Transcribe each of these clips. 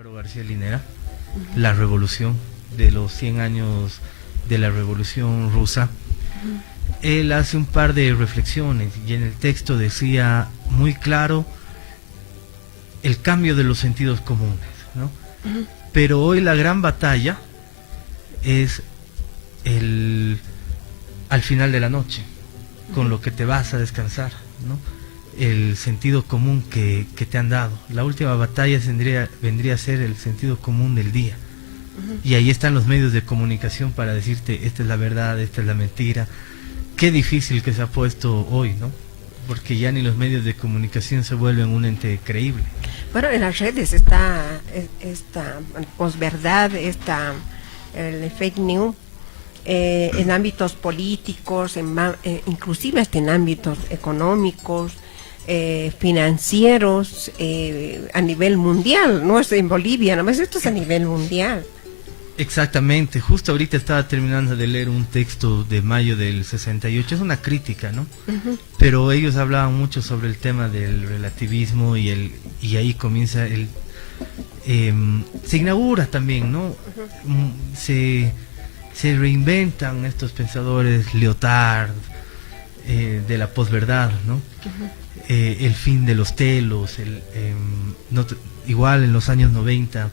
Álvaro García Linera, la revolución de los 100 años de la Revolución Rusa. Él hace un par de reflexiones y en el texto decía muy claro el cambio de los sentidos comunes, ¿no? Pero hoy la gran batalla es al final de la noche, con lo que te vas a descansar, ¿no? El sentido común que te han dado. La última batalla vendría a ser el sentido común del día. Y ahí están los medios de comunicación para decirte, esta es la verdad, esta es la mentira. Qué difícil que se ha puesto hoy, ¿no? Porque ya ni los medios de comunicación se vuelven un ente creíble. Bueno, en las redes está esta posverdad, el fake news, en ámbitos políticos, inclusive hasta en ámbitos económicos, financieros, a nivel mundial. No es en Bolivia, nomás esto es a nivel mundial. Exactamente, justo ahorita estaba terminando de leer un texto de mayo del 68, es una crítica, ¿no? Pero ellos hablaban mucho sobre el tema del relativismo y ahí comienza se inaugura también, ¿no? Se reinventan estos pensadores Lyotard, de la posverdad, ¿no? El fin de los telos, igual en los años 90,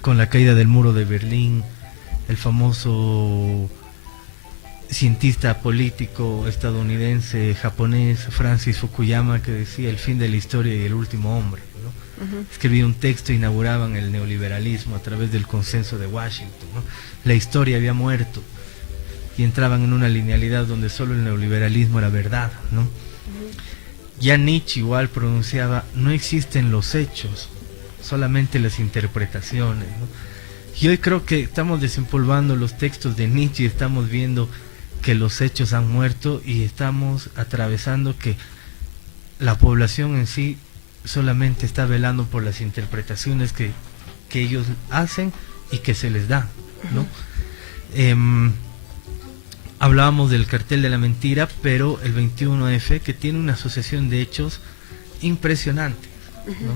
con la caída del muro de Berlín, el famoso cientista político estadounidense, japonés, Francis Fukuyama, que decía el fin de la historia y el último hombre, ¿no? Escribía un texto, inauguraban el neoliberalismo a través del consenso de Washington, ¿no? La historia había muerto y entraban en una linealidad donde solo el neoliberalismo era verdad, ¿no? Ya Nietzsche igual pronunciaba, no existen los hechos, solamente las interpretaciones, ¿no? Y hoy creo que estamos desempolvando los textos de Nietzsche y estamos viendo que los hechos han muerto y estamos atravesando que la población en sí solamente está velando por las interpretaciones que ellos hacen y que se les da, ¿no? Hablábamos del cartel de la mentira, pero el 21F, que tiene una asociación de hechos impresionante, ¿no?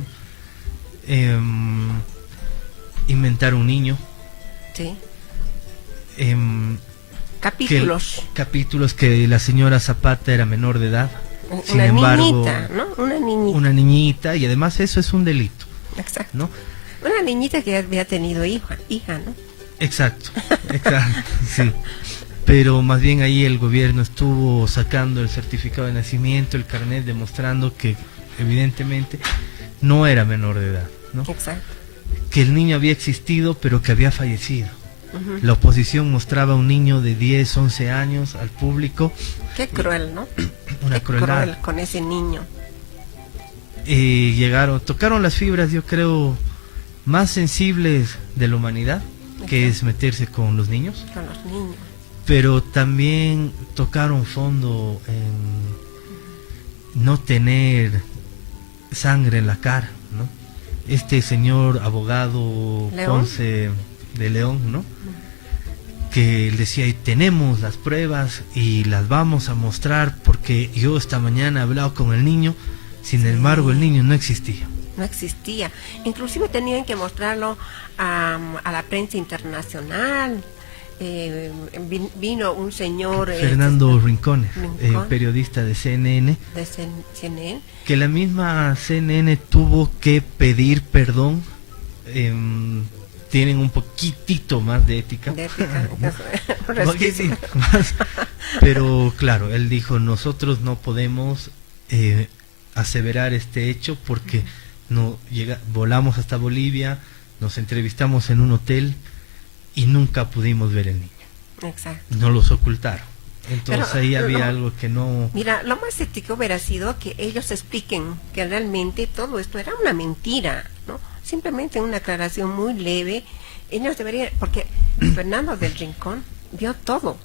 Inventar un niño. Sí. Capítulos que la señora Zapata era menor de edad. Sin embargo, niñita, ¿no? Una niñita, y además eso es un delito. Exacto. ¿No? Una niñita que había tenido hija, ¿no? Exacto, sí. Pero más bien ahí el gobierno estuvo sacando el certificado de nacimiento, el carnet, demostrando que evidentemente no era menor de edad, ¿no? Exacto. Que el niño había existido, pero que había fallecido. La oposición mostraba a un niño de 10, 11 años al público. Qué cruel, ¿no? Una crueldad. Cruel con ese niño. Tocaron las fibras, yo creo, más sensibles de la humanidad, que es meterse con los niños. Con los niños. Pero también tocaron fondo en no tener sangre en la cara, ¿no? Este señor abogado Ponce de León, ¿no? Que decía, y tenemos las pruebas y las vamos a mostrar porque yo esta mañana he hablado con el niño, sin embargo el niño no existía. No existía. Inclusive tenían que mostrarlo a la prensa internacional. Vino un señor Fernando Rincón, periodista de CNN, que la misma CNN tuvo que pedir perdón. Tienen un poquitito más de ética, pero claro, él dijo, nosotros no podemos aseverar este hecho porque volamos hasta Bolivia, nos entrevistamos en un hotel y nunca pudimos ver el niño. Exacto. No los ocultaron. Entonces pero, ahí había algo que no... Mira, lo más ético hubiera sido que ellos expliquen que realmente todo esto era una mentira, ¿no? Simplemente una aclaración muy leve. Ellos deberían... Porque Fernando del Rincón vio todo.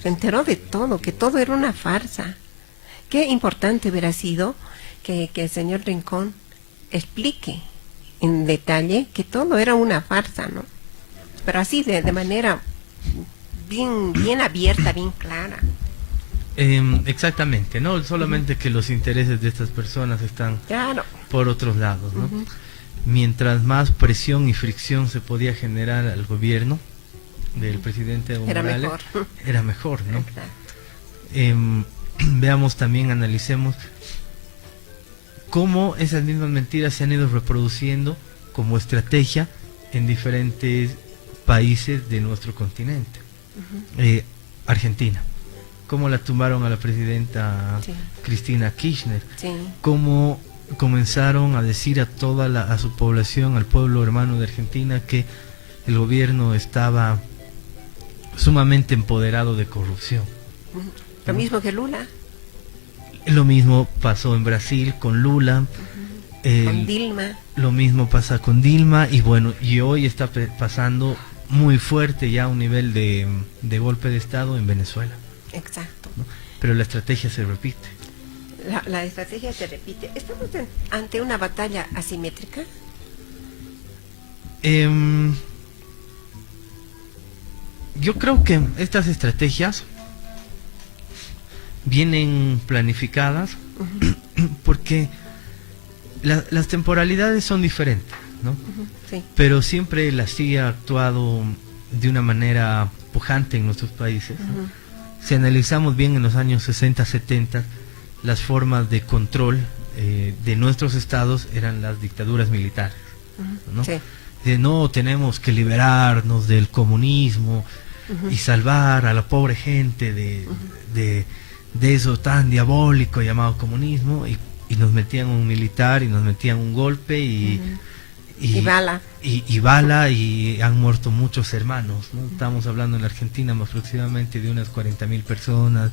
Se enteró de todo, que todo era una farsa. Qué importante hubiera sido que el señor Rincón explique en detalle que todo era una farsa, ¿no? Pero así de manera bien abierta, bien clara. Exactamente, no solamente que los intereses de estas personas están por otros lados, ¿no? mientras más presión y fricción se podía generar al gobierno del presidente Evo Morales, era mejor, ¿no? Veamos también, analicemos cómo esas mismas mentiras se han ido reproduciendo como estrategia en diferentes países de nuestro continente. Argentina, cómo la tumbaron a la presidenta Cristina Kirchner, cómo comenzaron a decir a a su población, al pueblo hermano de Argentina, que el gobierno estaba sumamente empoderado de corrupción. Lo mismo que Lula. Lo mismo pasó en Brasil con Lula, con Dilma. Lo mismo pasa con Dilma, y bueno, y hoy está pasando muy fuerte ya a un nivel de golpe de Estado en Venezuela. Exacto. ¿No? Pero la estrategia se repite. La estrategia se repite. ¿Estamos ante una batalla asimétrica? Yo creo que estas estrategias vienen planificadas porque las temporalidades son diferentes, ¿no? Sí. Pero siempre la CIA ha actuado de una manera pujante en nuestros países, ¿no? Si analizamos bien en los años 60, 70, las formas de control de nuestros estados eran las dictaduras militares, ¿no? Sí. De no, tenemos que liberarnos del comunismo y salvar a la pobre gente de eso tan diabólico llamado comunismo, y nos metían un militar y nos metían un golpe y bala. Y bala, y han muerto muchos hermanos, ¿no? Estamos hablando en la Argentina aproximadamente de unas 40.000 personas,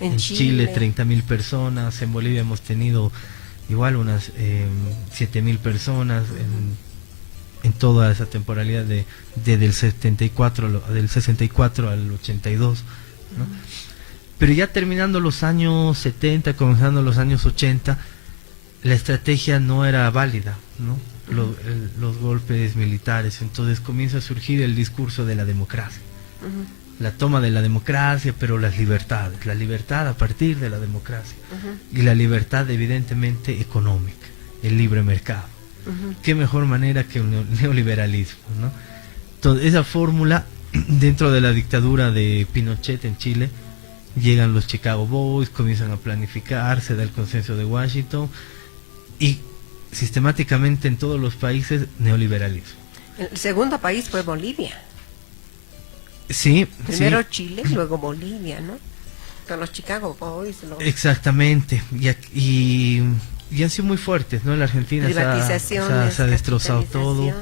en Chile 30.000 personas, en Bolivia hemos tenido igual unas 7.000 personas en toda esa temporalidad del 64 al 82, ¿no? Pero ya terminando los años 70, comenzando los años 80, la estrategia no era válida, ¿no? Los golpes militares. Entonces comienza a surgir el discurso de la democracia, la toma de la democracia, pero las libertades, la libertad a partir de la democracia, y la libertad evidentemente económica, el libre mercado. Qué mejor manera que un neoliberalismo, ¿no? Entonces, esa fórmula, dentro de la dictadura de Pinochet en Chile, llegan los Chicago Boys, comienzan a planificar, se da el consenso de Washington, y sistemáticamente en todos los países neoliberalismo. El segundo país fue Bolivia. Sí. Primero Chile, luego Bolivia, ¿no? Con los Chicago Boys. Exactamente. Y han sido muy fuertes, ¿no? En la Argentina se ha destrozado todo.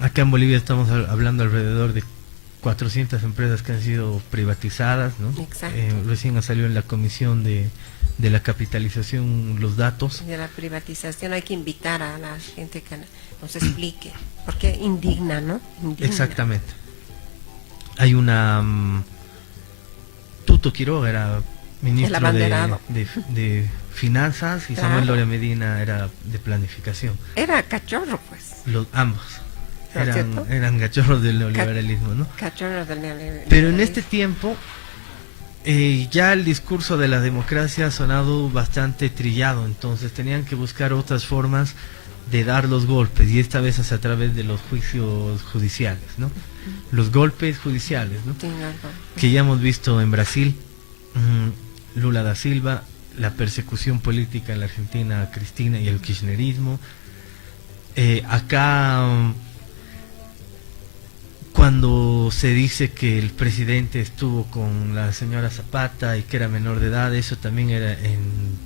Acá en Bolivia estamos hablando alrededor de 400 empresas que han sido privatizadas, ¿no? Recién ha salido en la comisión de la capitalización los datos. De la privatización hay que invitar a la gente que nos explique, porque indigna, ¿no? Indigna. Exactamente. Hay una... Tuto Quiroga era ministro de Finanzas, y Samuel Loria Medina era de Planificación. Era cachorro, pues. Ambos. Eran cachorros del neoliberalismo, ¿no? Cachorros del neoliberalismo. Pero en este tiempo ya el discurso de la democracia ha sonado bastante trillado, entonces tenían que buscar otras formas de dar los golpes, y esta vez es a través de los juicios judiciales, ¿no? Los golpes judiciales, ¿no? Que ya hemos visto en Brasil, Lula da Silva, la persecución política en la Argentina a Cristina y el kirchnerismo. Acá, cuando se dice que el presidente estuvo con la señora Zapata y que era menor de edad, eso también era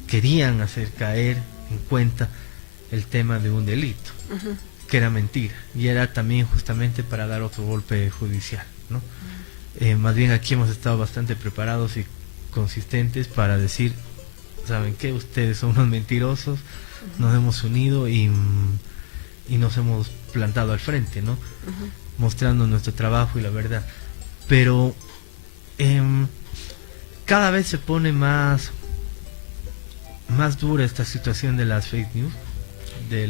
querían hacer caer en cuenta el tema de un delito, que era mentira, y era también justamente para dar otro golpe judicial, ¿no? Más bien aquí hemos estado bastante preparados y consistentes para decir, ¿saben qué? Ustedes son unos mentirosos, nos hemos unido y nos hemos plantado al frente, ¿no? Mostrando nuestro trabajo y la verdad. Pero cada vez se pone más dura esta situación de las fake news, de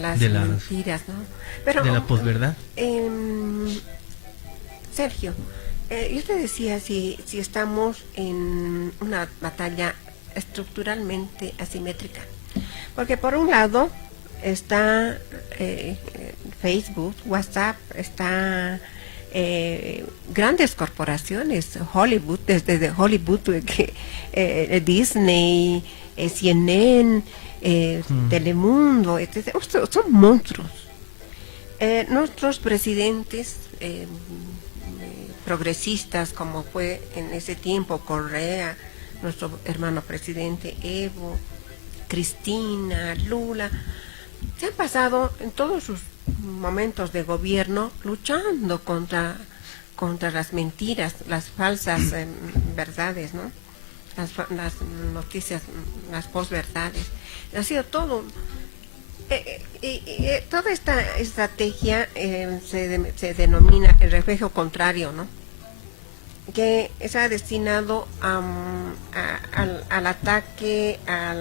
las mentiras, ¿no? Pero, de la posverdad. Sergio, yo te decía si estamos en una batalla estructuralmente asimétrica, porque por un lado está Facebook, WhatsApp, está grandes corporaciones, Hollywood, desde Hollywood, Disney, CNN, Telemundo, etcétera. Son monstruos. Nuestros presidentes progresistas, como fue en ese tiempo Correa, nuestro hermano presidente Evo, Cristina, Lula, se han pasado en todos sus momentos de gobierno luchando contra las mentiras, las falsas verdades, ¿no? Las noticias, las posverdades. Ha sido todo. Toda esta estrategia se denomina el reflejo contrario, ¿no? Que está destinado al ataque, a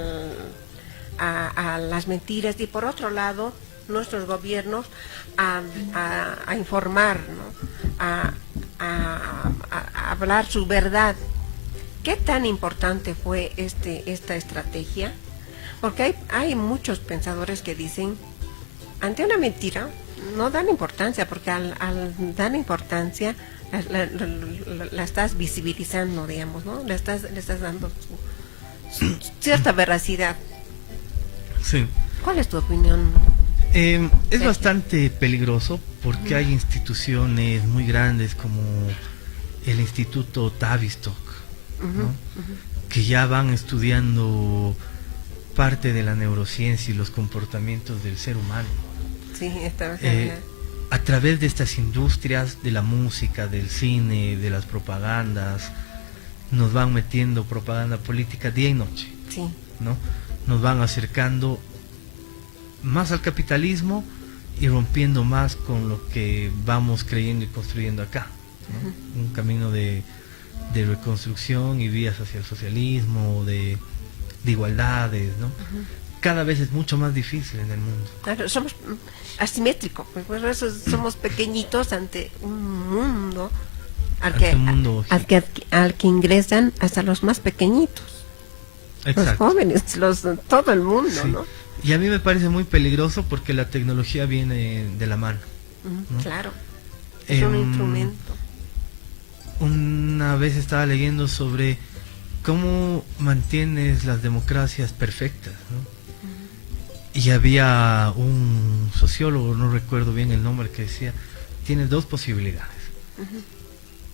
las mentiras, y por otro lado nuestros gobiernos a informar, ¿no? a hablar su verdad. ¿Qué tan importante fue esta estrategia? Porque hay muchos pensadores que dicen, ante una mentira no dan importancia, porque al dar importancia la estás visibilizando, digamos, ¿no? Le estás dando su cierta veracidad. Sí. ¿Cuál es tu opinión? Es bastante peligroso porque hay instituciones muy grandes como el Instituto Tavistock, ¿no? Que ya van estudiando parte de la neurociencia y los comportamientos del ser humano. Sí, a través de estas industrias de la música, del cine, de las propagandas, nos van metiendo propaganda política día y noche, sí, ¿no? Nos van acercando más al capitalismo y rompiendo más con lo que vamos creyendo y construyendo acá, ¿no? Un camino de reconstrucción y vías hacia el socialismo, de igualdades, ¿no? Cada vez es mucho más difícil en el mundo. Claro, somos asimétricos, pues por eso somos pequeñitos ante un mundo al que ingresan hasta los más pequeñitos. Exacto. Los jóvenes, todo el mundo, sí, ¿no? Y a mí me parece muy peligroso porque la tecnología viene de la mano, ¿no? Claro, es un instrumento. Una vez estaba leyendo sobre cómo mantienes las democracias perfectas, ¿no? Y había un sociólogo, no recuerdo bien el nombre, que decía, tienes dos posibilidades.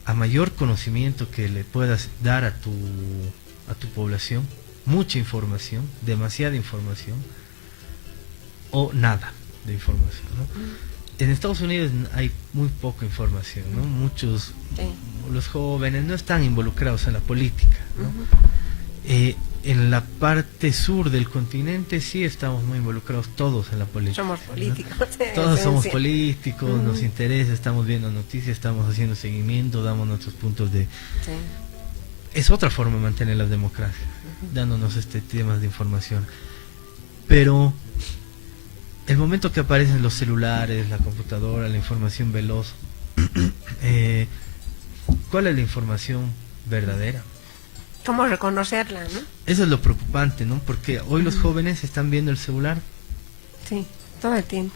A mayor conocimiento que le puedas dar a tu población, mucha información, demasiada información, o nada de información, ¿no? En Estados Unidos hay muy poca información, ¿no? Muchos, los jóvenes no están involucrados en la política, ¿no? En la parte sur del continente sí estamos muy involucrados todos en la política. Somos políticos, ¿no? Todos somos políticos, nos interesa, estamos viendo noticias, estamos haciendo seguimiento, damos nuestros puntos de... Sí. Es otra forma de mantener las democracias, dándonos temas de información. Pero el momento que aparecen los celulares, la computadora, la información veloz, ¿cuál es la información verdadera? ¿Cómo reconocerla, no? Eso es lo preocupante, ¿no? Porque hoy los jóvenes están viendo el celular. Sí, todo el tiempo.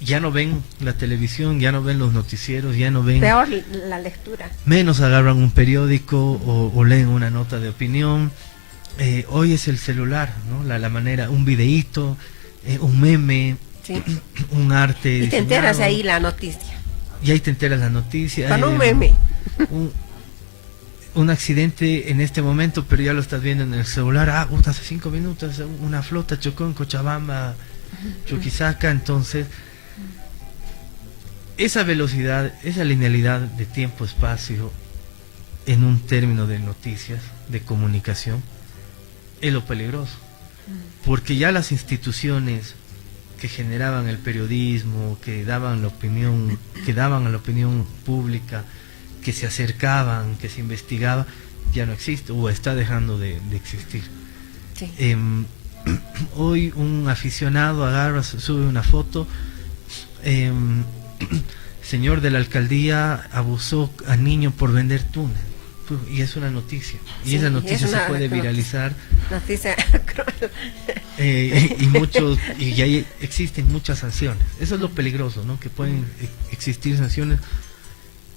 Ya no ven la televisión, ya no ven los noticieros, ya no ven... Peor la lectura. Menos agarran un periódico o leen una nota de opinión. Hoy es el celular, ¿no? La manera, un videíto, un meme, sí, un arte. Y te enteras ahí la noticia. Y ahí te enteras la noticia. Con un meme. Un accidente en este momento, pero ya lo estás viendo en el celular. Hace 5 minutos una flota chocó en Cochabamba, Chuquisaca. Entonces, esa velocidad, esa linealidad de tiempo-espacio en un término de noticias, de comunicación, es lo peligroso. Porque ya las instituciones que generaban el periodismo, que daban la opinión, que daban a la opinión pública, que se acercaban, que se investigaba, ya no existe o está dejando de existir. Sí. Hoy un aficionado agarra, sube una foto, señor de la alcaldía abusó a niño por vender túnel. y es una noticia. Y Sí, esa noticia es se una puede viralizar. Noticia cruel. Y ahí existen muchas sanciones. Eso es lo peligroso, ¿no? Que pueden existir sanciones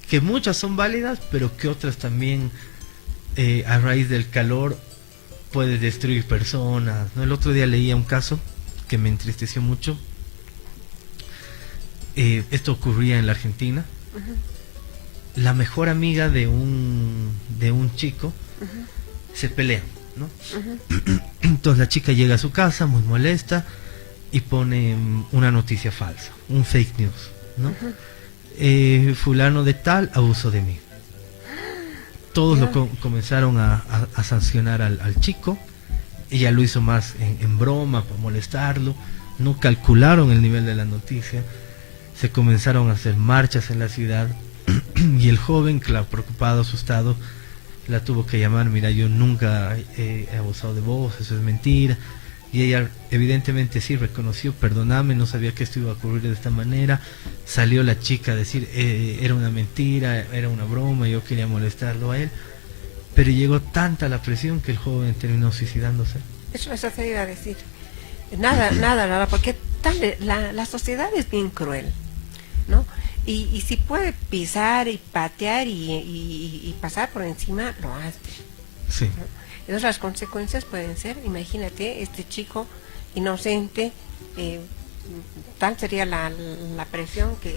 que muchas son válidas, pero que otras también a raíz del calor puede destruir personas, ¿no? El otro día leía un caso que me entristeció mucho. Esto ocurría en la Argentina. La mejor amiga de un chico se pelea, ¿no? Entonces la chica llega a su casa muy molesta y pone una noticia falsa, un fake news, ¿no? Fulano de tal abusó de mí. Todos comenzaron a sancionar al chico. Ella lo hizo más en broma, por molestarlo. No calcularon el nivel de la noticia. Se comenzaron a hacer marchas en la ciudad. Y el joven, claro, preocupado, asustado, la tuvo que llamar. Mira, yo nunca he abusado de vos, eso es mentira. Y ella evidentemente sí reconoció, perdóname, no sabía que esto iba a ocurrir de esta manera. Salió la chica a decir, era una mentira, era una broma, yo quería molestarlo a él. Pero llegó tanta la presión que el joven terminó suicidándose. Eso te iba a decir. Nada, porque la sociedad es bien cruel, ¿no? Y si puede pisar y patear y pasar por encima, lo hace. Sí. ¿No? Entonces las consecuencias pueden ser, imagínate, este chico inocente, tal sería la presión que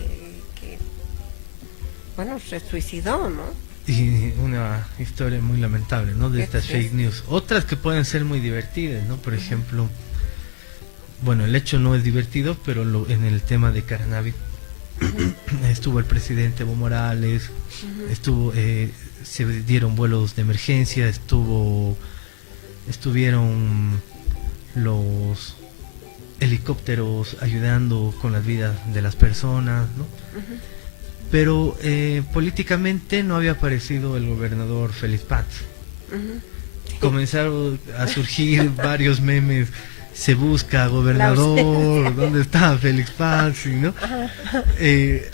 bueno, se suicidó, ¿no? Y una historia muy lamentable, ¿no? De estas fake news. Otras que pueden ser muy divertidas, ¿no? Por ejemplo, bueno, el hecho no es divertido, pero en el tema de cannabis estuvo el presidente Evo Morales, se dieron vuelos de emergencia, estuvieron los helicópteros ayudando con las vidas de las personas, ¿no? Pero políticamente no había aparecido el gobernador Félix Paz. Comenzaron a surgir varios memes. Se busca gobernador, ¿dónde está Félix Paz? ¿No?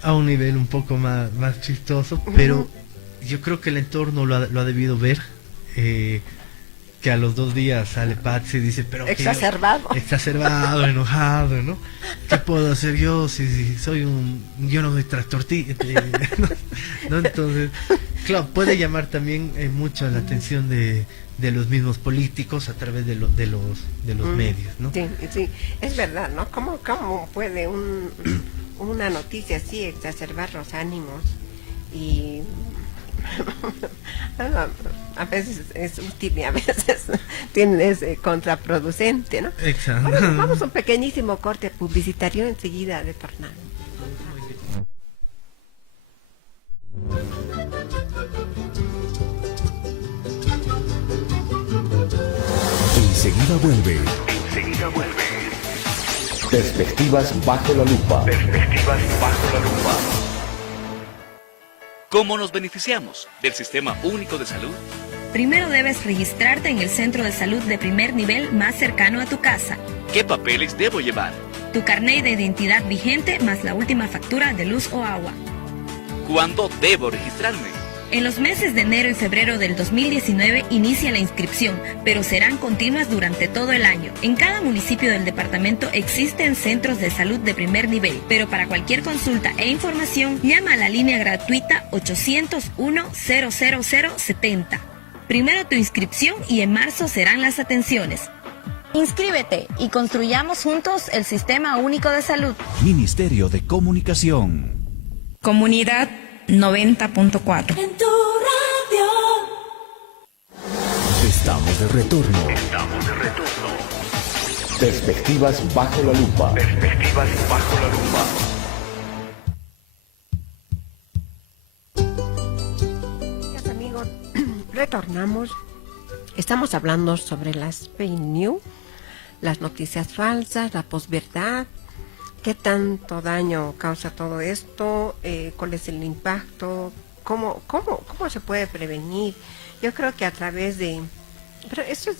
A un nivel un poco más chistoso, pero yo creo que el entorno lo ha debido ver, que a los 2 días sale Paz y dice, pero exacerbado, enojado, ¿no? ¿Qué puedo hacer yo si soy yo no soy tractortista? ¿No? Entonces, claro, puede llamar también mucho la atención de los mismos políticos a través de los medios, ¿no? Sí, es verdad, ¿no? ¿Cómo puede una noticia así exacerbar los ánimos? Y a veces es útil y a veces es contraproducente, ¿no? Exacto. Bueno, vamos a un pequeñísimo corte publicitario, enseguida retornamos. Enseguida vuelve. Perspectivas bajo la lupa. ¿Cómo nos beneficiamos del Sistema Único de Salud? Primero debes registrarte en el centro de salud de primer nivel más cercano a tu casa. ¿Qué papeles debo llevar? Tu carnet de identidad vigente más la última factura de luz o agua. ¿Cuándo debo registrarme? En los meses de enero y febrero del 2019 inicia la inscripción, pero serán continuas durante todo el año. En cada municipio del departamento existen centros de salud de primer nivel, pero para cualquier consulta e información, llama a la línea gratuita 801-00070. Primero tu inscripción y en marzo serán las atenciones. Inscríbete y construyamos juntos el Sistema Único de Salud. Ministerio de Comunicación. Comunidad 90.4. En tu radio. Estamos de retorno. Perspectivas bajo la lupa. Amigos, retornamos. Estamos hablando sobre las fake news, las noticias falsas, la posverdad. ¿Qué tanto daño causa todo esto? ¿Cuál es el impacto? ¿Cómo se puede prevenir? Yo creo que a través de... Pero eso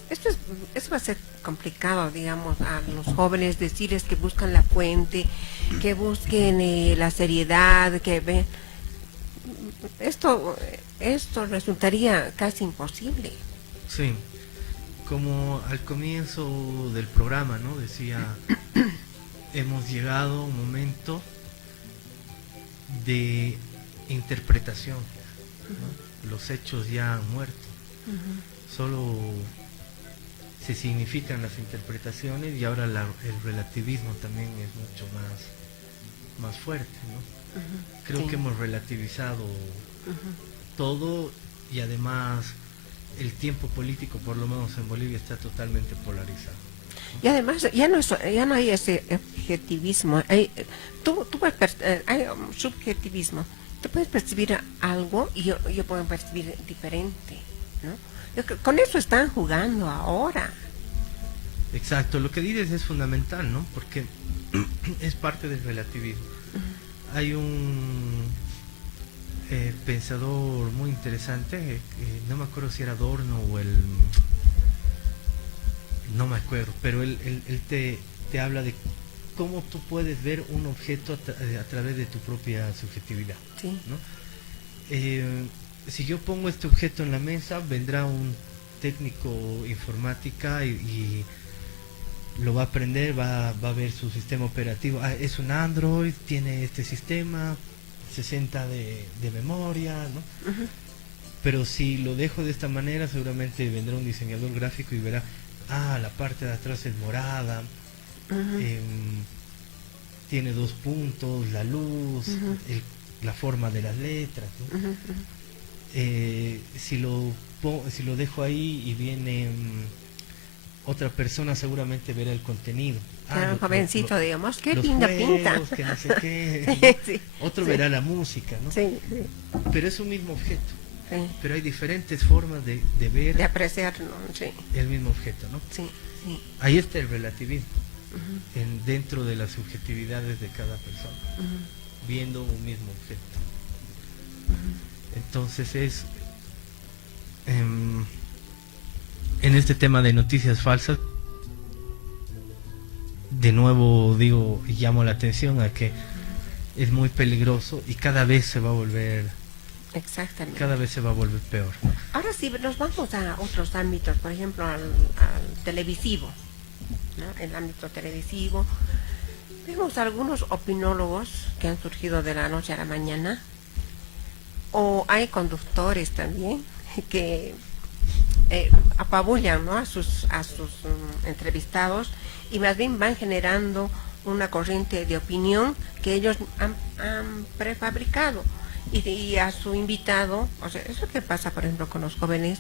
va a ser complicado, digamos, a los jóvenes decirles que buscan la fuente, que busquen la seriedad, que ven... Esto esto resultaría casi imposible. Sí, como al comienzo del programa, ¿no? Decía, hemos llegado a un momento de interpretación, ¿no? Los hechos ya han muerto, solo se significan las interpretaciones y ahora el relativismo también es mucho más fuerte, ¿no? Creo Sí. que hemos relativizado todo y además el tiempo político, por lo menos en Bolivia, está totalmente polarizado. Y además ya no hay ese objetivismo, hay, hay un subjetivismo. Tú puedes percibir algo y yo puedo percibir diferente, ¿no? Con eso están jugando ahora. Exacto, lo que dices es fundamental, ¿no? Porque es parte del relativismo. Hay un pensador muy interesante, no me acuerdo si era Adorno o no me acuerdo, pero él te habla de cómo tú puedes ver un objeto a través de tu propia subjetividad, Sí. ¿no? Si yo pongo este objeto en la mesa, vendrá un técnico informática y lo va a aprender, va a ver su sistema operativo. Ah, es un Android, tiene este sistema, 60 de memoria, ¿no? Pero si lo dejo de esta manera, seguramente vendrá un diseñador gráfico y verá, la parte de atrás es morada, tiene 2 puntos, la luz, la forma de las letras, ¿no? Si lo dejo ahí y viene otra persona, seguramente verá el contenido. Claro, un jovencito, digamos, qué los linda juegos, pinta. que no sé qué, ¿no? Sí, Otro sí. verá la música, ¿no? Sí, sí, Pero es un mismo objeto, sí. pero hay diferentes formas de ver De apreciarlo, sí, el mismo objeto, ¿no? sí, sí. Ahí está el relativismo, dentro de las subjetividades de cada persona, viendo un mismo objeto. Entonces es en este tema de noticias falsas, de nuevo digo y llamo la atención a que es muy peligroso y cada vez se va a volver Exactamente. peor. Ahora sí, nos vamos a otros ámbitos, por ejemplo, al televisivo, ¿no? El ámbito televisivo. Vemos algunos opinólogos que han surgido de la noche a la mañana, o hay conductores también que apabullan, ¿no? a sus entrevistados, y más bien van generando una corriente de opinión que ellos han prefabricado. Y a su invitado, o sea, eso que pasa, por ejemplo, con los jóvenes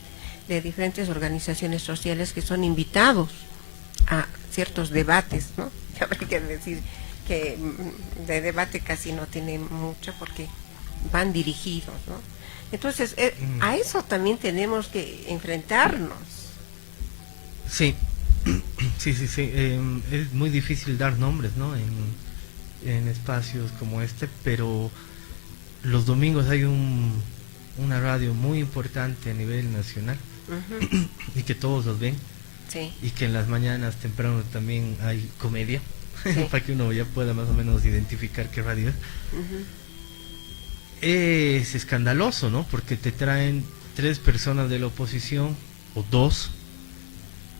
de diferentes organizaciones sociales que son invitados a ciertos debates, ¿no? Habría que decir que de debate casi no tienen mucho porque van dirigidos, ¿no? Entonces, a eso también tenemos que enfrentarnos. Sí, sí. Es muy difícil dar nombres, ¿no? En espacios como este, pero los domingos hay una radio muy importante a nivel nacional y que todos los ven, Sí, y que en las mañanas temprano también hay comedia, Sí. para que uno ya pueda más o menos identificar qué radio es. Es escandaloso, ¿no? Porque te traen 3 personas de la oposición, o 2,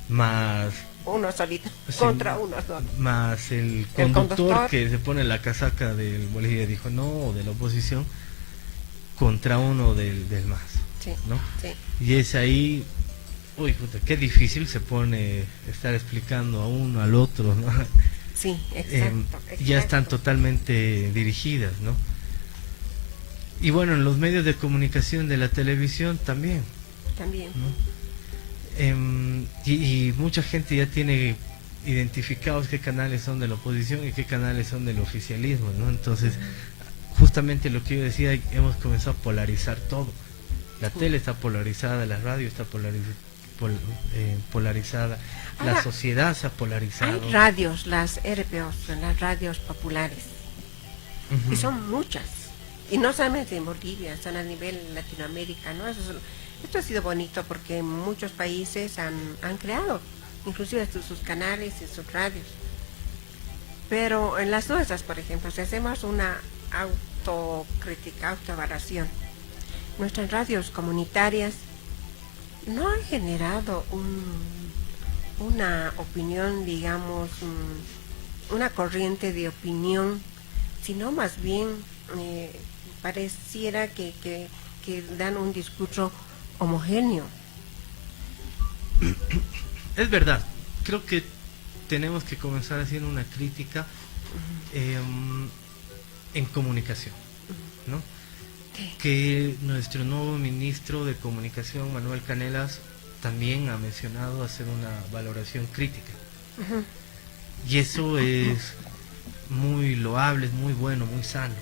más uno solito, sí, contra uno solo. más el El conductor conductor. que se pone la casaca del Bolivia dijo no, o de la oposición, contra uno del MAS, Sí, ¿no? sí, Y es ahí, uy, puta, qué difícil se pone estar explicando a uno, al otro, ¿no? sí, exacto, Ya están exacto. totalmente dirigidas, ¿no? Y bueno, en los medios de comunicación de la televisión también, También. ¿no? Y mucha gente ya tiene identificados qué canales son de la oposición y qué canales son del oficialismo, ¿no? Entonces, justamente lo que yo decía, hemos comenzado a polarizar todo. La tele está polarizada, la radio está polarizada, Ahora, la sociedad se ha polarizado. Hay radios, las RPOs, las radios populares, Ujú. y son muchas. Y no solamente en Bolivia, están a nivel Latinoamérica, ¿no? Esto ha sido bonito porque muchos países han creado, inclusive sus canales y sus radios. Pero en las nuestras, por ejemplo, si hacemos una autocrítica, autoevaluación, nuestras radios comunitarias no han generado una opinión, digamos, una corriente de opinión, sino más bien pareciera que dan un discurso homogéneo. Es verdad, creo que tenemos que comenzar haciendo una crítica en comunicación, ¿no? Que nuestro nuevo ministro de Comunicación, Manuel Canelas, también ha mencionado hacer una valoración crítica. Y eso es muy loable, es muy bueno, muy sano,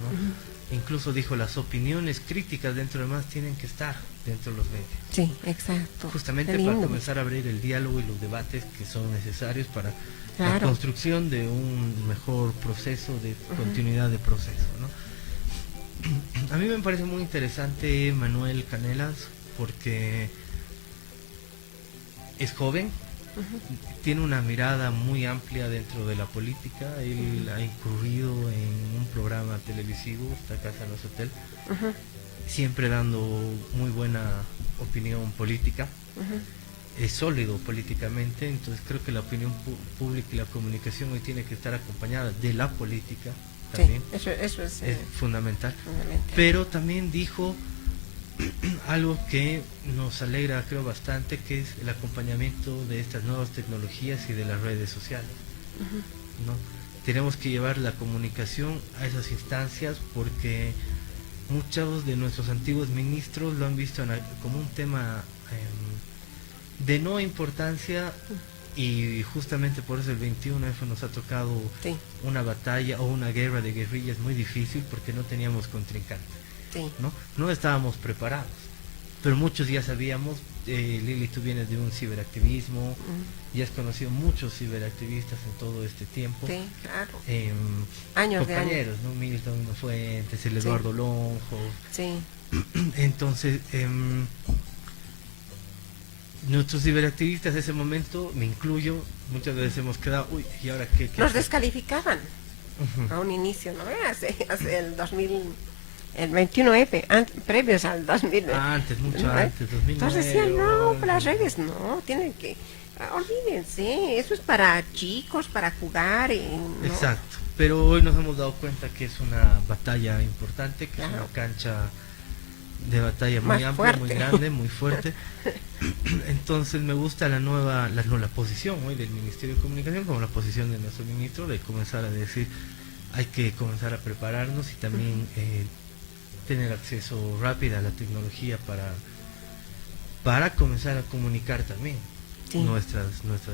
¿no? Incluso dijo, las opiniones críticas dentro de más tienen que estar dentro de los medios. Sí, exacto. Justamente para comenzar a abrir el diálogo y los debates que son necesarios para la construcción de un mejor proceso, de continuidad de proceso, ¿no? A mí me parece muy interesante Manuel Canelas porque es joven, tiene una mirada muy amplia dentro de la política. Él ha incurrido en un programa televisivo, esta Casa No es Hotel, siempre dando muy buena opinión política. Es sólido políticamente, entonces creo que la opinión pública y la comunicación hoy tiene que estar acompañada de la política también. Sí, eso es fundamental. Pero también dijo algo que nos alegra, creo, bastante, que es el acompañamiento de estas nuevas tecnologías y de las redes sociales, ¿no? Tenemos que llevar la comunicación a esas instancias porque muchos de nuestros antiguos ministros lo han visto como un tema de no importancia, y justamente por eso el 21F nos ha tocado una batalla o una guerra de guerrillas muy difícil porque no teníamos contrincante. No estábamos preparados, pero muchos ya sabíamos. Lili, tú vienes de un ciberactivismo y has conocido muchos ciberactivistas en todo este tiempo. Sí, claro. Compañeros, ¿no? Milton Fuentes, el Eduardo Lonjo. Sí. Entonces, nuestros ciberactivistas de ese momento, me incluyo, muchas veces hemos quedado, uy, ¿y ahora qué? Nos descalificaban a un inicio, ¿no? Hace el 2000... El 21F, previos al 2000. Mucho antes, 2009. Entonces decían, no, las redes no, tienen que, olvídense, eso es para chicos, para jugar. ¿No? Exacto, pero hoy nos hemos dado cuenta que es una batalla importante, que es una cancha de batalla muy amplia, muy grande, muy fuerte. Entonces me gusta la posición hoy del Ministerio de Comunicación, como la posición de nuestro ministro, de comenzar a decir, hay que comenzar a prepararnos y también tener acceso rápido a la tecnología para comenzar a comunicar también nuestras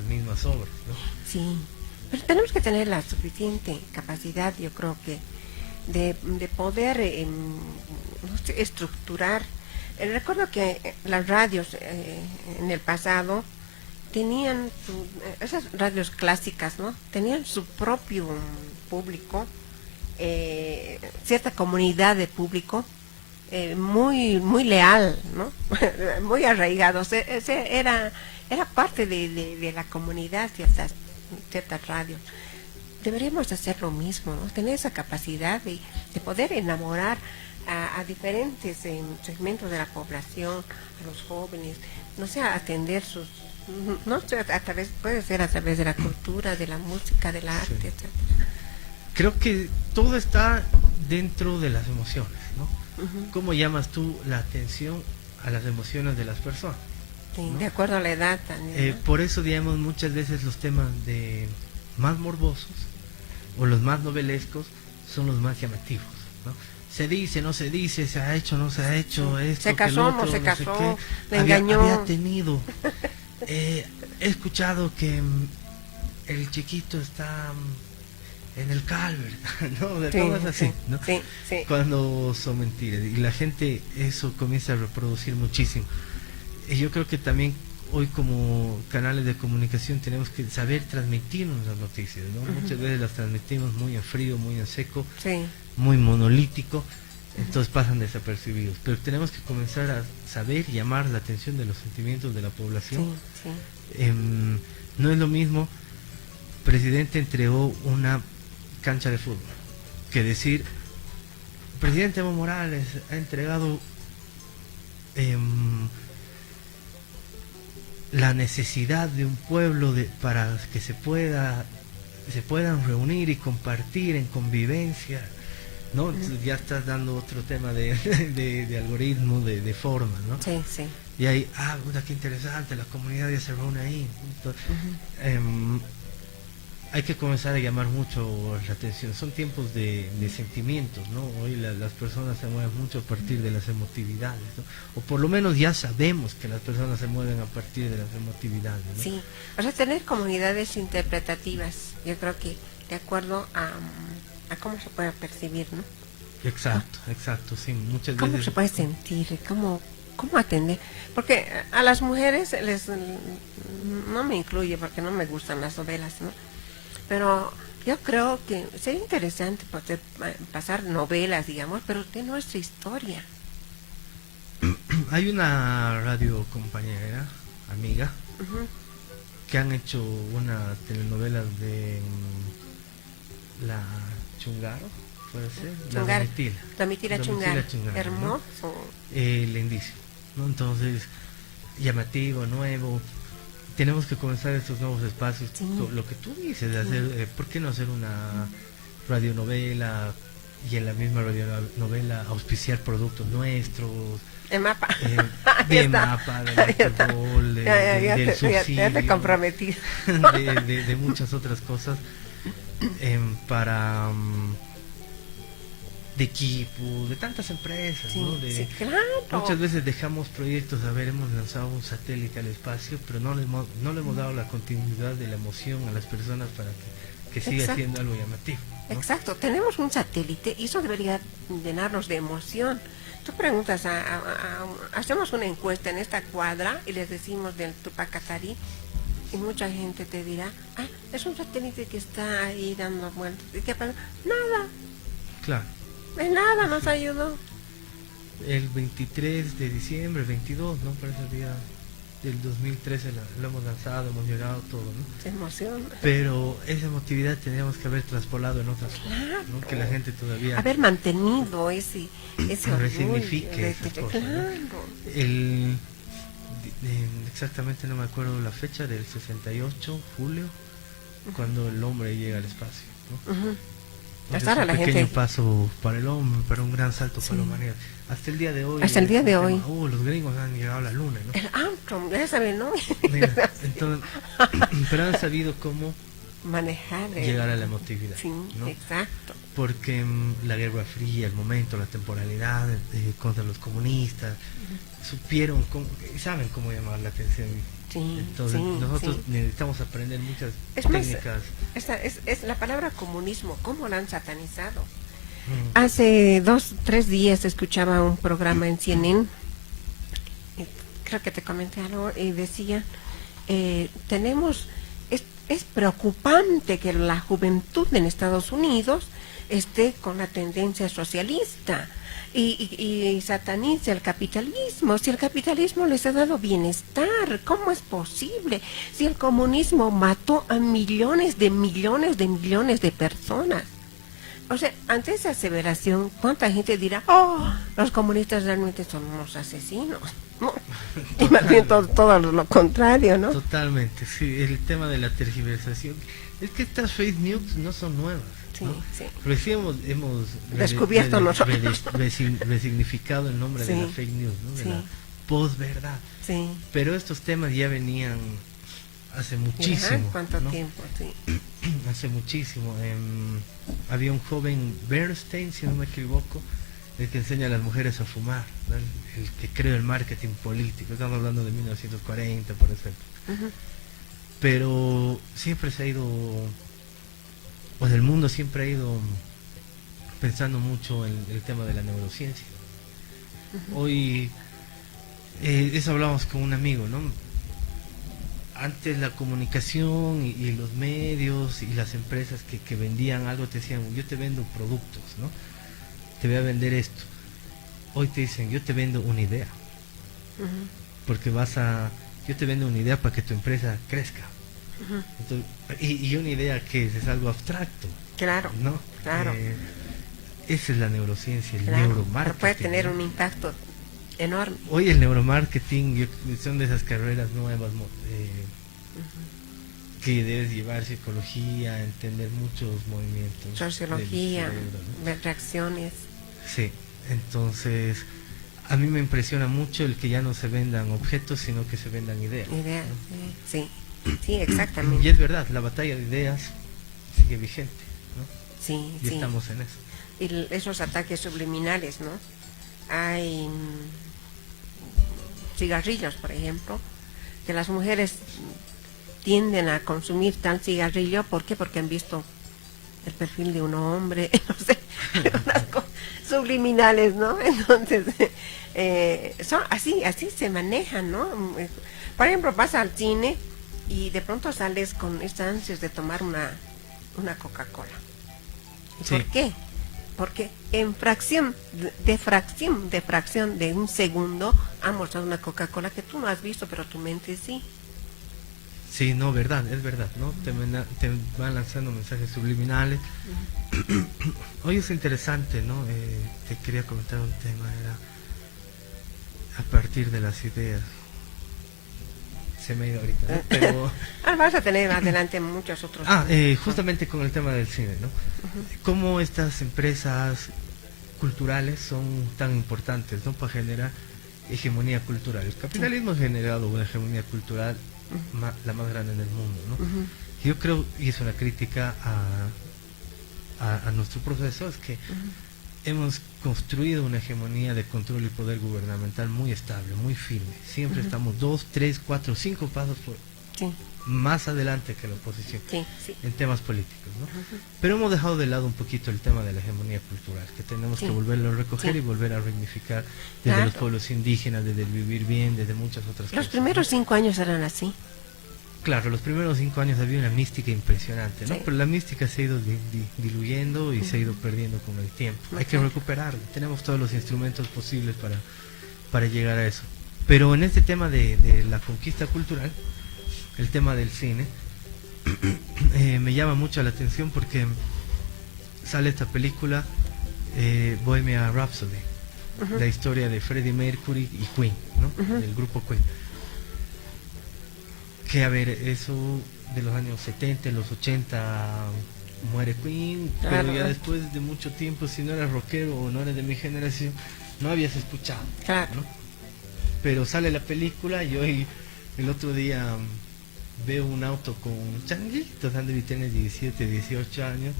mismas obras, ¿no? Sí, pero tenemos que tener la suficiente capacidad, yo creo que, de poder estructurar. Recuerdo que las radios en el pasado tenían esas radios clásicas, ¿no? Tenían su propio público, cierta comunidad de público muy leal, ¿no? Muy arraigados. Era parte de la comunidad, ciertas radios. Deberíamos hacer lo mismo, ¿no? Tener esa capacidad de poder enamorar a diferentes segmentos de la población, a los jóvenes, no sé, atender sus, no sé, puede ser a través de la cultura, de la música, del arte, etcétera. Creo que todo está dentro de las emociones, ¿no? ¿Cómo llamas tú la atención a las emociones de las personas? Sí, ¿no? De acuerdo a la edad también, ¿no? Por eso, digamos, muchas veces los temas de más morbosos o los más novelescos son los más llamativos, ¿no? Se dice, no se dice, se ha hecho, no se ha hecho, esto, se casó, otro, no se casó, le había engañó. tenido, he escuchado que el chiquito está en el Calvert, ¿no? De cosas así, ¿no? Sí. Cuando son mentiras, y la gente eso comienza a reproducir muchísimo. Y yo creo que también hoy, como canales de comunicación, tenemos que saber transmitirnos las noticias, ¿no? Muchas veces las transmitimos muy en frío, muy en seco, muy monolítico, entonces pasan desapercibidos. Pero tenemos que comenzar a saber llamar la atención de los sentimientos de la población. No es lo mismo, presidente entregó una cancha de fútbol, que decir, presidente Evo Morales ha entregado la necesidad de un pueblo para que se puedan reunir y compartir en convivencia, ¿no? Entonces ya estás dando otro tema de algoritmo, de forma, ¿no? Sí, sí. Y ahí, puta, qué interesante, la comunidad ya se reúne ahí. Entonces, hay que comenzar a llamar mucho la atención. Son tiempos de sentimientos, ¿no? Hoy las personas se mueven mucho a partir de las emotividades, ¿no? O por lo menos ya sabemos que las personas se mueven a partir de las emotividades, ¿no? Sí, o sea, tener comunidades interpretativas, yo creo que de acuerdo a cómo se puede percibir, ¿no? Exacto, sí, muchas ¿Cómo veces... se puede sentir? ¿Cómo atender? Porque a las mujeres no me incluye porque no me gustan las novelas, ¿no? Pero yo creo que sería interesante poder pasar novelas, digamos, pero de nuestra historia. Hay una radio compañera, amiga, que han hecho una telenovela de la Chungaro, puede ser, Chungaro. La Domitila Chungaro. Hermoso. ¿no? Lindísimo, ¿no? Entonces, llamativo, nuevo. Tenemos que comenzar estos nuevos espacios, Sí. Lo que tú dices, de hacer, ¿por qué no hacer una radionovela y en la misma radionovela auspiciar productos nuestros? El mapa. De está. mapa, del fútbol, del subsidio, ya te comprometí. de muchas otras cosas, para de equipo, de tantas empresas, Sí, ¿no? sí, claro. Muchas veces dejamos proyectos, hemos lanzado un satélite al espacio, pero no le hemos dado la continuidad de la emoción a las personas para que siga Exacto. siendo algo llamativo, ¿no? Exacto, tenemos un satélite y eso debería llenarnos de emoción. Tú preguntas, hacemos una encuesta en esta cuadra y les decimos del Tupacatari y mucha gente te dirá, es un satélite que está ahí dando vueltas. ¿Y qué pasa? Nada, Claro. de nada nos ayudó. El 23 de diciembre, 22, ¿no? Por ese día del 2013 lo hemos lanzado, hemos llegado todo, ¿no? Se emociona. Pero esa emotividad tendríamos que haber traspolado en otras cosas, Claro. ¿no? Que la gente todavía Haber mantenido ese orgullo. resignifique esas cosas, ¿no? Claro. Exactamente no me acuerdo la fecha, del 68, julio, cuando el hombre llega al espacio, ¿no? Ujú. Entonces, Hasta ahora la un pequeño gente... paso para el hombre, pero un gran salto Sí. para la humanidad. Hasta el día de hoy. Hasta el día de tema, hoy. los gringos han llegado a la luna, ¿no? El Armstrong, ya saben, ¿no? Mira, entonces, pero han sabido cómo Manejar. llegar a la emotividad, Sí, ¿no? exacto. Porque la Guerra Fría, el momento, la temporalidad contra los comunistas, supieron saben cómo llamar la atención. Sí, Entonces sí, nosotros sí. necesitamos aprender muchas Es más, técnicas. es la palabra comunismo, ¿cómo la han satanizado? Mm, Hace 2-3 días escuchaba un programa en CNN, y creo que te comenté algo, y decía, es preocupante que la juventud en Estados Unidos esté con la tendencia socialista y sataniza el capitalismo. Si el capitalismo les ha dado bienestar, ¿cómo es posible? Si el comunismo mató a millones de personas. O sea, ante esa aseveración, ¿cuánta gente dirá, los comunistas realmente son unos asesinos? No, y más bien todo lo contrario, ¿no? Totalmente, sí, el tema de la tergiversación. Es que estas fake news no son nuevas, Sí, ¿no? sí. Pero sí hemos Descubierto nosotros. resignificado el nombre de Sí, la fake news, ¿no? De sí. la posverdad. Sí. Pero estos temas ya venían hace Mira, muchísimo, ¿cuánto ¿no? tiempo? Sí. Hace muchísimo. Había un joven Bernstein, si no me equivoco, el que enseña a las mujeres a fumar, ¿no? el que creó el marketing político. Estamos hablando de 1940, por ejemplo. Ujú. Pero siempre se ha ido, pues el mundo siempre ha ido pensando mucho en el tema de la neurociencia. Hoy, eso hablábamos con un amigo, ¿no? Antes la comunicación y los medios y las empresas que vendían algo te decían, yo te vendo productos, ¿no? Te voy a vender esto. Hoy te dicen, yo te vendo una idea. Ujú. Porque yo te vendo una idea para que tu empresa crezca. Ujú. Entonces, y una idea que es algo abstracto, Claro, ¿no? claro. Esa es la neurociencia, el claro. Pero neuromarketing. puede tener ¿no? un impacto enorme. Hoy el neuromarketing son de esas carreras nuevas que debes llevar psicología, entender muchos movimientos. Sociología, del cerebro, ¿no? de reacciones. Sí, entonces a mí me impresiona mucho el que ya no se vendan objetos, sino que se vendan ideas. Ideas, ¿no? sí, sí, exactamente. Y es verdad, la batalla de ideas sigue vigente, ¿no? Sí, Y sí. estamos en eso. Y esos ataques subliminales, ¿no? Hay cigarrillos, por ejemplo, que las mujeres tienden a consumir tal cigarrillo, ¿por qué? Porque han visto el perfil de un hombre, no sé, unas cosas subliminales, ¿no? Entonces, son así se manejan, ¿no? Por ejemplo, vas al cine y de pronto sales con estas ansias de tomar una Coca-Cola. ¿Y Sí. por qué? Porque en fracción de un segundo han mostrado una Coca-Cola que tú no has visto, pero tu mente sí. Sí, no, verdad, es verdad, ¿no? Te van lanzando mensajes subliminales. Hoy es interesante, ¿no? Te quería comentar un tema, era a partir de las ideas. Se me ha ido ahorita, ¿no? Pero... Vas a tener adelante muchos otros. Justamente con el tema del cine, ¿no? Cómo estas empresas culturales son tan importantes, ¿no? Para generar hegemonía cultural. El capitalismo ha generado una hegemonía cultural la más grande en el mundo, ¿no? Yo creo, y es una crítica a nuestro proceso, es que hemos construido una hegemonía de control y poder gubernamental muy estable, muy firme. Siempre estamos 2, 3, 4, 5 pasos Sí, más adelante que la oposición sí, sí. en temas políticos, ¿no? Pero hemos dejado de lado un poquito el tema de la hegemonía cultural, que tenemos Sí. que volverlo a recoger Sí. y volver a reivindicar desde Claro. los pueblos indígenas, desde el vivir bien, desde muchas otras cosas. Los primeros 5 años eran así. Claro, los primeros 5 años había una mística impresionante, ¿no? Sí. Pero la mística se ha ido diluyendo y se ha ido perdiendo con el tiempo. Hay que Ujú. recuperarla. Tenemos todos los instrumentos posibles para llegar a eso. Pero en este tema de la conquista cultural, el tema del cine, me llama mucho la atención porque sale esta película Bohemian Rhapsody, la historia de Freddie Mercury y Queen, ¿no? Del grupo Queen. Que a ver, eso de los años 70, los 80 muere Queen, Claro. pero ya después de mucho tiempo, si no eras rockero o no eres de mi generación, no habías escuchado, Claro. ¿no? Pero sale la película y hoy, el otro día, veo un auto con changuitos, han de tener 17, 18 años,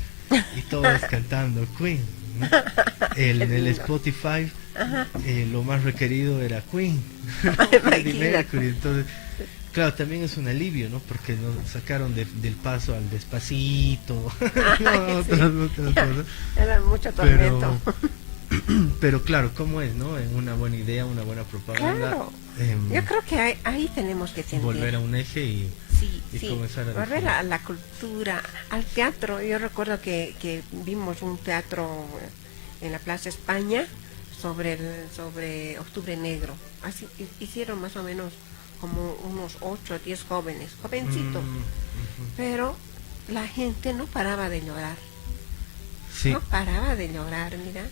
y todos cantando Queen, ¿no? En el Spotify, lo más requerido era Queen, Freddie Imagínate. Mercury, entonces... Claro, también es un alivio, ¿no? Porque nos sacaron del paso al Despacito, no, otras cosas. Era mucho Pero, tormento. pero claro, ¿cómo es, no? En una buena idea, una buena propaganda, Claro. Yo creo que ahí tenemos que sentir. volver a un eje y Sí, comenzar a volver a la cultura, al teatro. Yo recuerdo que vimos un teatro en la Plaza España sobre Octubre Negro. Así hicieron más o menos como unos 8 o 10 jóvenes, jovencitos, pero la gente no paraba de llorar, sí. no paraba de llorar, mira.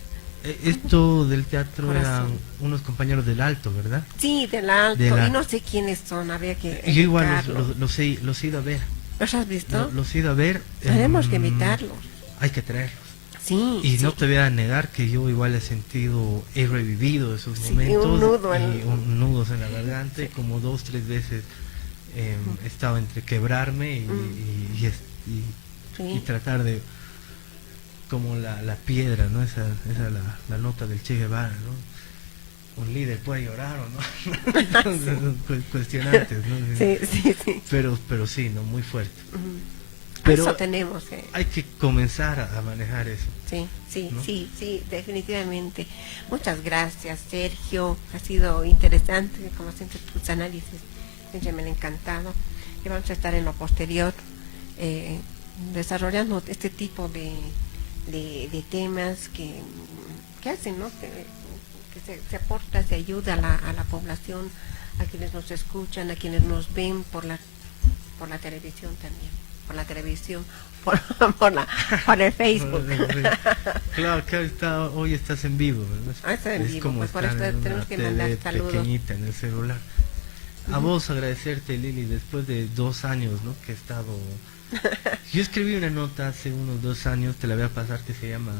Esto del teatro Corazón. eran unos compañeros del Alto, ¿verdad? Sí, del Alto, De la- y no sé quiénes son, había que Yo igual invitarlos. los he ido a ver. ¿Los has visto? Los he ido a ver. Tenemos que invitarlos. Hay que traerlos. Sí, Y sí. no te voy a negar que yo igual he revivido esos Sí, momentos, un nudo y nudos en la garganta, y como 2, 3 veces estaba entre quebrarme y Sí. tratar de, como la piedra, ¿no? Esa la nota del Che Guevara, ¿no? Un líder puede llorar o no. Entonces, son cuestionantes, ¿no? Sí. Pero sí, ¿no? Muy fuerte. Ujú. Pero Eso tenemos que... hay que comenzar a manejar eso. Sí, ¿no? sí, definitivamente. Muchas gracias, Sergio. Ha sido interesante, como siempre, tus análisis. Siempre me han encantado. Y vamos a estar en lo posterior desarrollando este tipo de temas que hacen, ¿no? Que se aporta, se ayuda a la población, a quienes nos escuchan, a quienes nos ven por la televisión también. por la televisión, por, por el Facebook. Claro, que hoy estás en vivo, ¿verdad? Está en es vivo, como pues por estar eso en tenemos una que TV mandar saludos. pequeñita en el celular. A vos agradecerte, Lili, después de 2 años, ¿no? Que he estado... Yo escribí una nota hace unos 2 años, te la voy a pasar, que se llama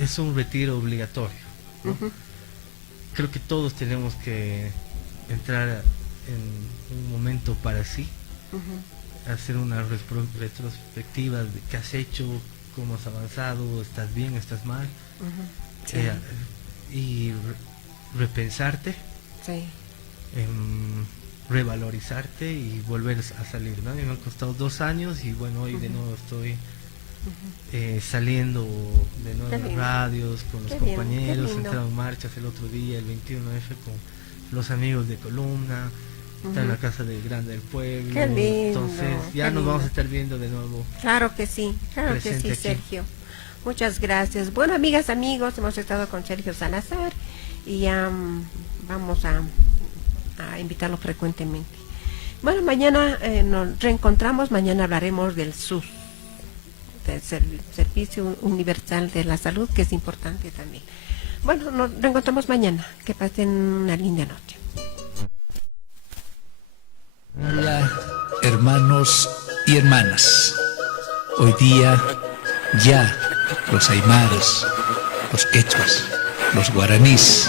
es un retiro obligatorio, ¿no? Creo que todos tenemos que entrar en un momento para sí, hacer una retrospectiva de qué has hecho, cómo has avanzado, estás bien, estás mal, Sí. y repensarte, Sí. revalorizarte y volver a salir, ¿no? Y me ha costado 2 años y bueno, hoy de nuevo estoy saliendo de nuevo Qué en las bien. radios con los Qué bien, qué compañeros, lindo. entraron marchas el otro día, el 21F, con los amigos de Columna, está en la Casa de Grande del Pueblo. Qué lindo, Entonces ya qué nos vamos a lindo. estar viendo de nuevo. Claro que sí, Presente aquí. Sergio. Muchas gracias. Bueno, amigas, amigos, hemos estado con Sergio Salazar y vamos a invitarlo frecuentemente. Bueno, mañana nos reencontramos, mañana hablaremos del SUS, del Servicio Universal de la Salud, que es importante también. Bueno, nos reencontramos mañana. Que pasen una linda noche. Hola, hermanos y hermanas. Hoy día ya los aymaras, los quechuas, los guaraníes